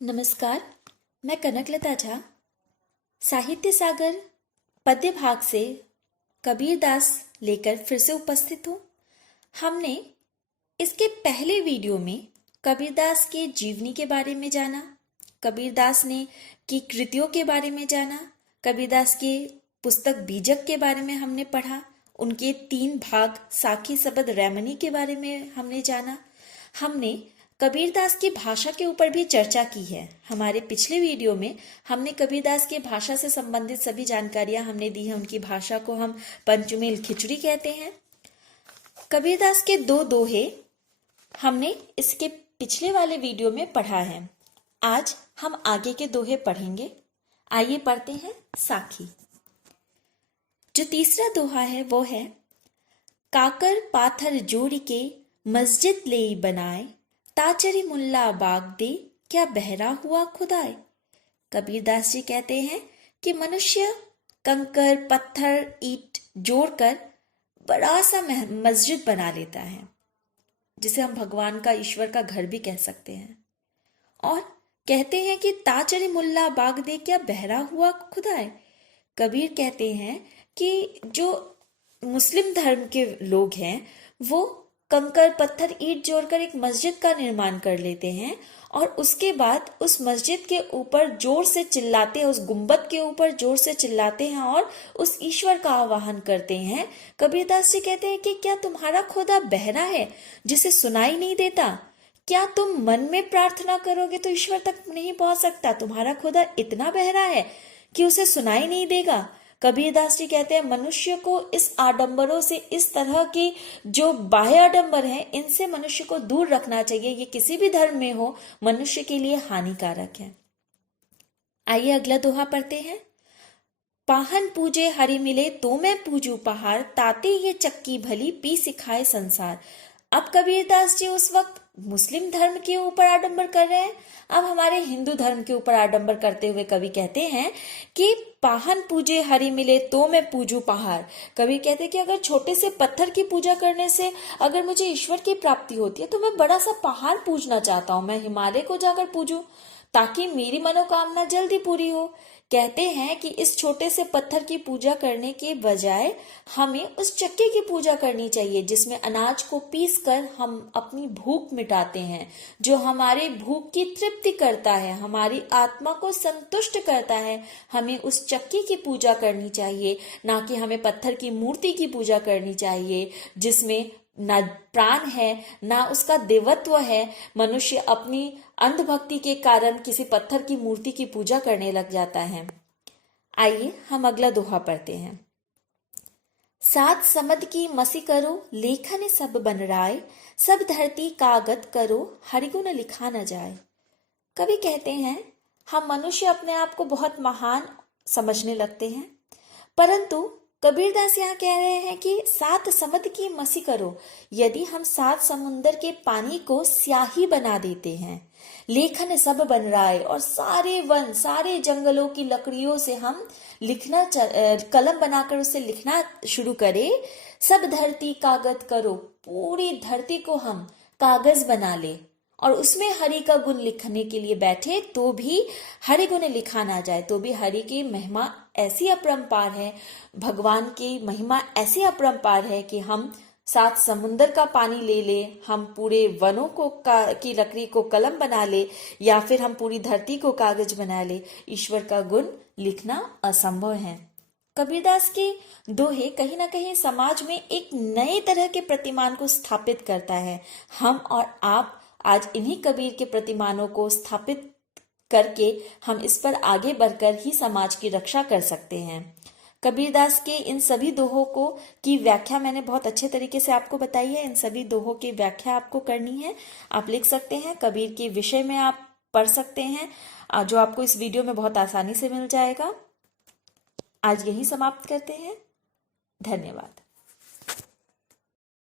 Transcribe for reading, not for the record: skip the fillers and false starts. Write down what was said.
नमस्कार। मैं कनकलता झा साहित्य सागर पद्य भाग से कबीरदास लेकर फिर से उपस्थित हूँ। हमने इसके पहले वीडियो में कबीरदास के जीवनी के बारे में जाना, कबीरदास ने की कृतियों के बारे में जाना, कबीरदास के पुस्तक बीजक के बारे में हमने पढ़ा, उनके 3 भाग साखी सबद रैमनी के बारे में हमने जाना। हमने कबीरदास की भाषा के ऊपर भी चर्चा की है। हमारे पिछले वीडियो में हमने कबीरदास की भाषा से संबंधित सभी जानकारियां हमने दी हैं। उनकी भाषा को हम पंचमेल खिचड़ी कहते हैं। कबीरदास के 2 दोहे हमने इसके पिछले वाले वीडियो में पढ़ा है। आज हम आगे के दोहे पढ़ेंगे। आइए पढ़ते हैं साखी। जो तीसरा दोहा है वो है, काकर पाथर जोड़ी के मस्जिद ले बनाए, ताचरी मुल्ला बाग दे क्या बहरा हुआ खुदाए। कबीरदास जी कहते हैं कि मनुष्य कंकर पत्थर ईंट जोड़कर बड़ा सा मस्जिद बना लेता है, जिसे हम भगवान का ईश्वर का घर भी कह सकते हैं, और कहते हैं कि ताचरी मुल्ला बाग दे क्या बहरा हुआ खुदाए। कबीर कहते हैं कि जो मुस्लिम धर्म के लोग हैं वो कंकर पत्थर ईंट जोड़कर एक मस्जिद का निर्माण कर लेते हैं और उसके बाद उस मस्जिद के ऊपर जोर से चिल्लाते हैं, उस गुंबद के ऊपर जोर से चिल्लाते हैं और उस ईश्वर का आवाहन करते हैं। कबीरदास जी कहते हैं कि क्या तुम्हारा खुदा बहरा है जिसे सुनाई नहीं देता? क्या तुम मन में प्रार्थना करोगे तो ईश्वर तक नहीं पहुंच सकता? तुम्हारा खुदा इतना बहरा है कि उसे सुनाई नहीं देगा? कबीरदास जी कहते हैं मनुष्य को इस आडंबरों से, इस तरह के जो बाह्य आडंबर हैं, इनसे मनुष्य को दूर रखना चाहिए। ये किसी भी धर्म में हो, मनुष्य के लिए हानिकारक है। आइए अगला दोहा पढ़ते हैं। पाहन पूजे हरि मिले तो मैं पूजू पहाड़, ताते ये चक्की भली पी सिखाए संसार। अब कबीरदास जी उस वक्त मुस्लिम धर्म के ऊपर आडंबर कर रहे हैं। अब हमारे हिंदू धर्म के ऊपर आडंबर करते हुए कवि कहते हैं कि पाहन पूजे हरि मिले तो मैं पूजू पहाड़। कवि कहते हैं कि अगर छोटे से पत्थर की पूजा करने से अगर मुझे ईश्वर की प्राप्ति होती है तो मैं बड़ा सा पहाड़ पूजना चाहता हूं, मैं हिमालय को जाकर पूजूं ताकि मेरी मनोकामना जल्दी पूरी हो। कहते हैं कि इस छोटे से पत्थर की पूजा करने के बजाय हमें उस चक्की की पूजा करनी चाहिए जिसमें अनाज को पीस कर हम अपनी भूख मिटाते हैं, जो हमारे भूख की तृप्ति करता है, हमारी आत्मा को संतुष्ट करता है। हमें उस चक्की की पूजा करनी चाहिए, ना कि हमें पत्थर की मूर्ति की पूजा करनी चाहिए जिसमें ना प्राण है ना उसका देवत्व है। मनुष्य अपनी अंधभक्ति के कारण किसी पत्थर की मूर्ति की पूजा करने लग जाता है। आइए हम अगला दोहा पढ़ते हैं। सात समद की मसी करो, लेखन सब बन राय, सब धरती कागत करो, हरिगुण लिखा न जाए। कवि कहते हैं हम मनुष्य अपने आप को बहुत महान समझने लगते हैं, परंतु कबीरदास यहाँ कह रहे हैं कि 7 समद की मसी करो। यदि हम 7 समुंदर के पानी को स्याही बना देते हैं, लेखन सब बन रहा है, और सारे वन सारे जंगलों की लकड़ियों से हम लिखना कलम बनाकर उससे लिखना शुरू करें, सब धरती कागज करो, पूरी धरती को हम कागज बना ले और उसमें हरि का गुण लिखने के लिए बैठे तो भी हरि गुण लिखा ना जाए, तो भी हरि की महिमा ऐसी अपरंपार है, भगवान की महिमा ऐसी अपरंपार है कि हम 7 समुंदर का पानी ले ले, हम पूरे वनों को की लकड़ी को कलम बना ले, या फिर हम पूरी धरती को कागज बना ले, ईश्वर का गुण लिखना असंभव है। कबीरदास के दोहे कहीं ना कहीं समाज में एक नए तरह के प्रतिमान को स्थापित करता है। हम और आप आज इन्हीं कबीर के प्रतिमानों को स्थापित करके हम इस पर आगे बढ़कर ही समाज की रक्षा कर सकते हैं। कबीरदास के इन सभी दोहों को की व्याख्या मैंने बहुत अच्छे तरीके से आपको बताई है। इन सभी दोहों की व्याख्या आपको करनी है, आप लिख सकते हैं, कबीर के विषय में आप पढ़ सकते हैं, जो आपको इस वीडियो में बहुत आसानी से मिल जाएगा। आज यही समाप्त करते हैं। धन्यवाद।